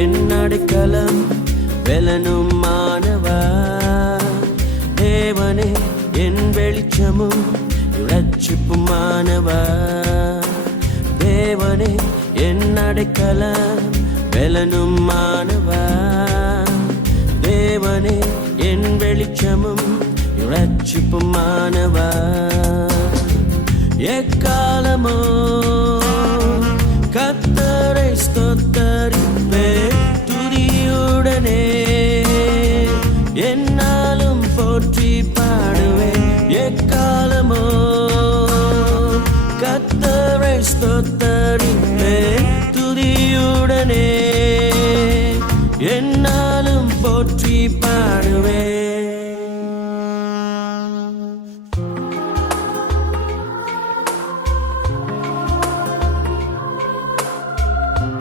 என் அடைக்கலம் வெலனும் மாணவர். தேவனே என் வெளிச்சமும் இரட்சிப்புமானவர். தேவனே என் அடைக்கலம் வெலனும் மாணவர். தேவனே என் வெளிச்சமும் இரட்சிப்புமானவர். எக்காலமோ கர்த்தரை ஸ்தோத்தரிப்பேன் துதியுடனே. என்னாலும் போற்றி பாடுவேன். எக்காலமோ கர்த்தரை ஸ்தோத்தரிப்பேன் துதியுடனே. என்னாலும் போற்றி பாடுவேன்.